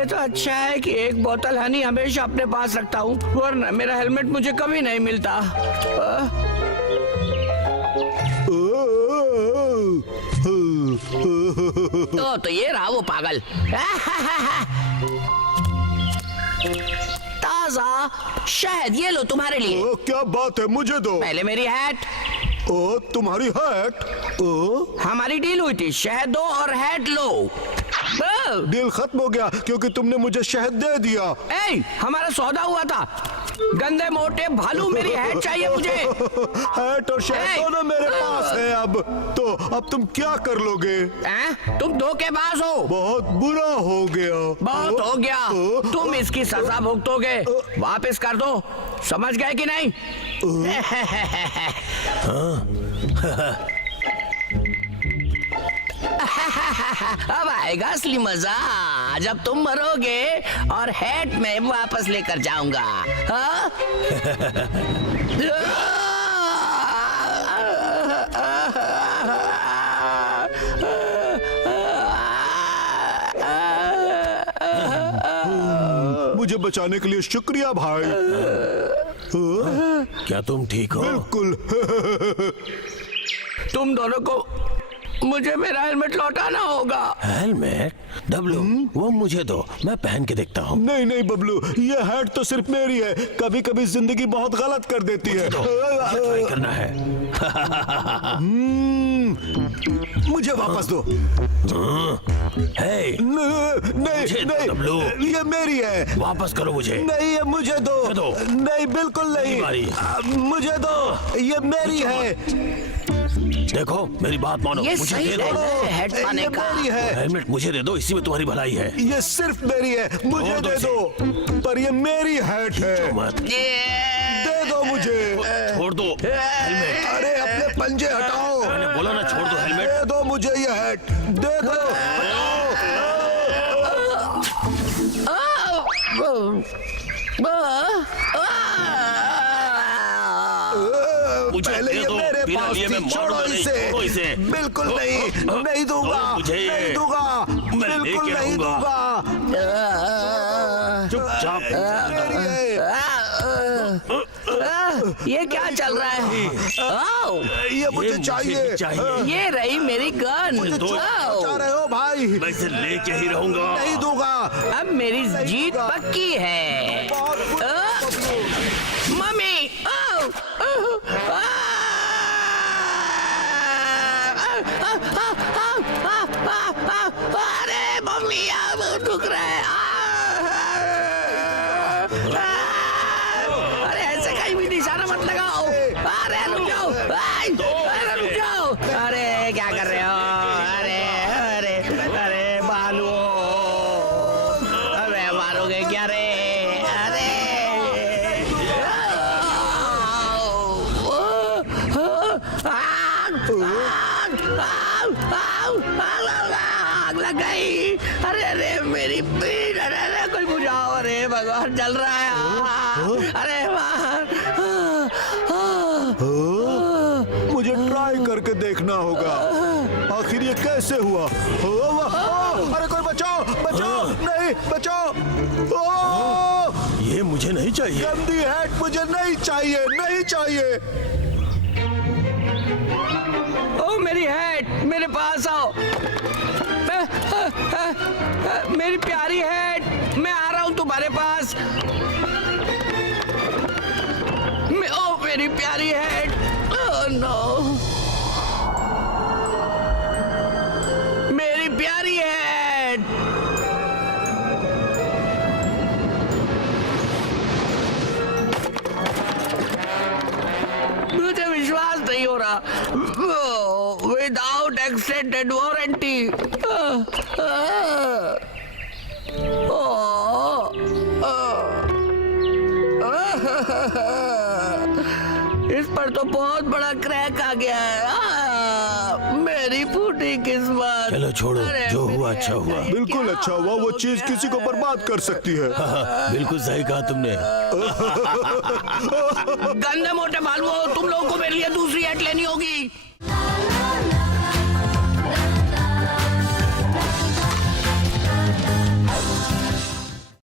ये तो अच्छा है कि एक बोतल हनी हमेशा अपने पास रखता हूँ, वरना मेरा हेलमेट मुझे कभी नहीं मिलता। तो ये रहा वो पागल। ताजा शहद, ये लो तुम्हारे लिए। ओ, क्या बात है, मुझे दो। पहले मेरी हैट। ओ, तुम्हारी हैट। ओ, हमारी डील हुई थी, शहद दो और हैट लो। डील खत्म हो गया क्योंकि तुमने मुझे शहद दे दिया। हमारा सौदा हुआ था। गंदे मोटे भालू, मेरी हैट चाहिए मुझे। हैट और शहद दोनों मेरे पास है। अब तुम क्या कर लोगे? तुम धोखेबाज हो। बहुत बुरा हो गया। बहुत हो गया। तुम इसकी सजा भुगतोगे। वापस कर दो, समझ गए कि नहीं? अब आएगा असली मजा, जब तुम मरोगे और हैट मैं वापस लेकर जाऊंगा। हाँ? मुझे बचाने के लिए शुक्रिया भाई। क्या तुम ठीक हो? बिल्कुल। तुम दोनों को मुझे मेरा हेलमेट लौटाना होगा। हेलमेट? डब्लू, वो मुझे दो, मैं पहन के देखता हूँ। नहीं नहीं बबलू, ये हैट तो सिर्फ मेरी है। कभी कभी जिंदगी बहुत गलत कर देती है। ट्राई करना है। मुझे वापस दो। हे, नहीं नहीं, डब्लू, ये मेरी है। वापस करो मुझे। नहीं, ये मुझे दो। नहीं, बिल्कुल नहीं, मुझे दो, ये मेरी है। देखो मेरी बात मानो, ये मुझे सही दे दो। हैट पाने का। मेरी है। हेलमेट मुझे दे दो, इसी में तुम्हारी भलाई है। ये सिर्फ मेरी है, मुझे और दो दे दो। पर ये मेरी हैट है। मत दे दो मुझे। छोड़ दो हेलमेट। अरे अपने पंजे हटाओ। मैंने बोला ना छोड़ दो हेलमेट। दे दो मुझे ये हैट, दे दो। पहले ये मेरे पास थी, छोड़ो इसे। बिल्कुल नहीं, नहीं दूंगा, नहीं दूंगा, बिल्कुल नहीं दूंगा। चुपचाप। ये क्या चल रहा है? ये मुझे चाहिए। ये रही मेरी गन। बचा रहे हो भाई? मैं इसे लेके ही रहूंगा। नहीं दूंगा। अब मेरी जीत पक्की है। मम्मी, अरे मम्मी, अब दुख रहा है। अरे ऐसे कहीं भी निशाना मत लगाओ। अरे रुक जाओ, अरे रुक जाओ। अरे क्या कर रहे हो? अरे अरे अरे बालू, अरे मारोगे क्या रे? अरे आग लग गई। अरे अरे मेरी पीठ, अरे अरे कोई बुझाओ। अरे भगवान, जल रहा है। अरे मुझे ट्राई करके देखना होगा आखिर ये कैसे हुआ। अरे कोई बचाओ, बचाओ, नहीं बचाओ। ये मुझे नहीं चाहिए। गंदी हैट मुझे नहीं चाहिए, नहीं चाहिए। ओ मेरी हैट, मेरे पास आओ। मेरी प्यारी हैट, मैं आ रहा हूँ तुम्हारे पास। ओ मेरी प्यारी हैट। ओह नो, मेरी प्यारी हैट। मुझे विश्वास नहीं हो रहा। Without extended warranty. इस पर तो बहुत बड़ा क्रैक आ गया है। मेरी फूटी किस्मत। चलो छोड़ो, जो हुआ अच्छा हुआ। बिल्कुल अच्छा हुआ। वो चीज किसी को बर्बाद कर सकती है। बिल्कुल सही कहा तुमने। गंदे मोटे बालुओं, तुम लोगों को मेरे लिए दूसरी हैट लेनी होगी।